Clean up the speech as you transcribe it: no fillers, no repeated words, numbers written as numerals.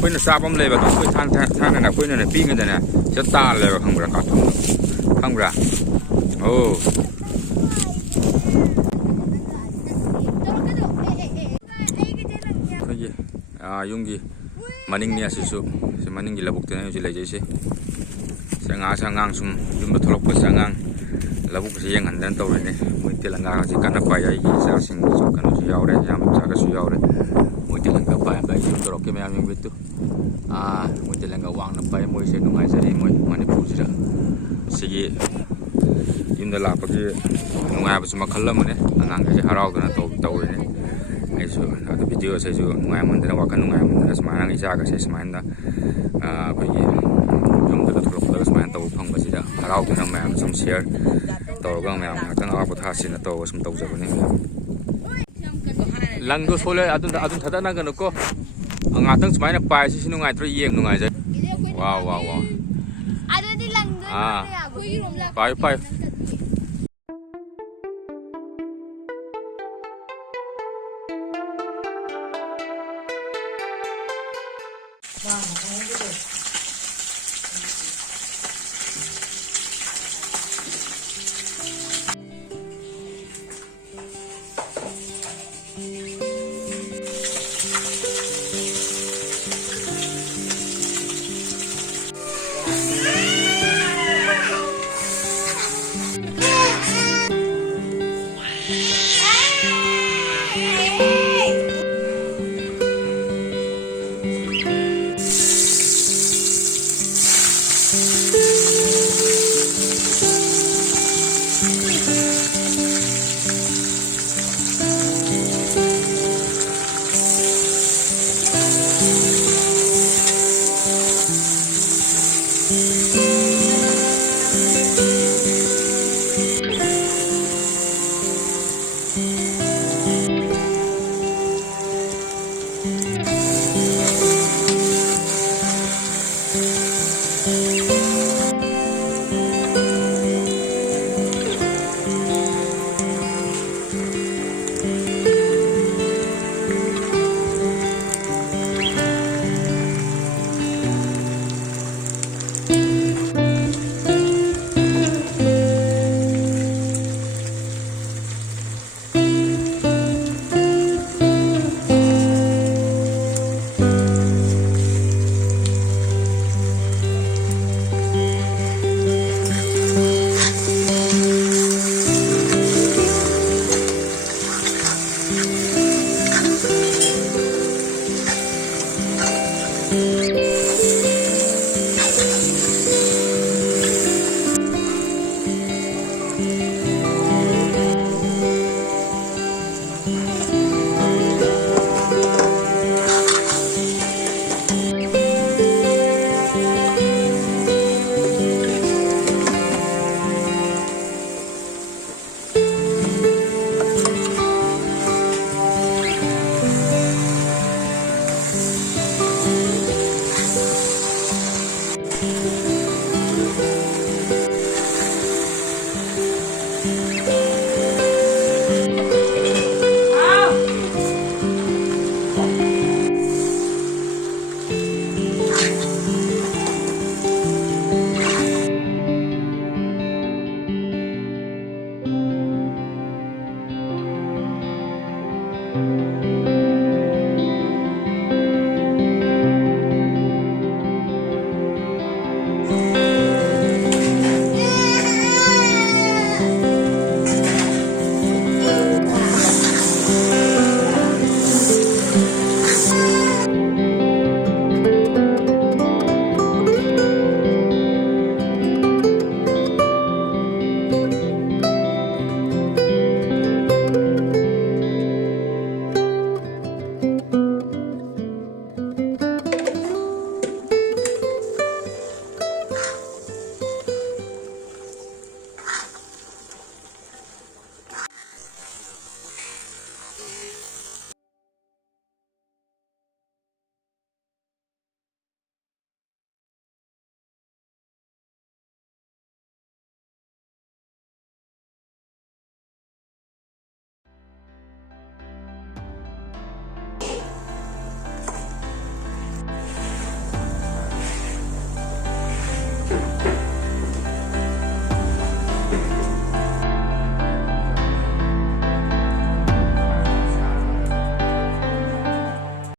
คุยน่ะทราบผมเลยว่าต้องคุยท่านนั่นน่ะคุยนั่นน่ะปิ้งกันแต่เนี่ยจะตาเลยว่าข้างบนกาทุ่งข้างบนโอ้คือยุงกี่มันนิ่งเนี่ยสิสุมันนิ่งกี่ระบบตัวนี้อยู่เลยสิเสียงงซุ่มยุงมาทะเลาะกับเสียงระบบเสียงหันเดินตัวเลยมวยเตลังกาสิกันนับไปยี่สาวสิงสุกันสุยาวเลยยามจากสุยาวเลยมวยเตลังกาไปไปยุงตัวเราเก็บยามยุงบิดมวยเตลังกาวางนับไปมวยเสียงนุ่งไงจะได้มวยมันพูดสิละสิยินดีลาปกี้นุ่งไงไปสมัครขลุ่มเนี่ยนั่งก็จะหาเราตัวนั้นตัวเลยไอ้ส่วนเอาวิดีโอใส่ส่วนนุ่งไงมันจะว่ากันนุ่งไงมันจะสมัยนั่งอีสานก็ใช้สมัยนั้นไปยุงตัวทุกตัวสมัยตัวพังไปสิละหาเราตัวนั้นแม่สมเสียตัวก็แม่ตั้งเอาพุทธาสินะตัวสมตัวจะคนนี้หลังดูโซเลยอาดุนทัดนั่งกันนุก็งาตั้งสมัยนั้นไปสินุ่งไงตัวเยี่ยมนุ่งไงจะว้าวไป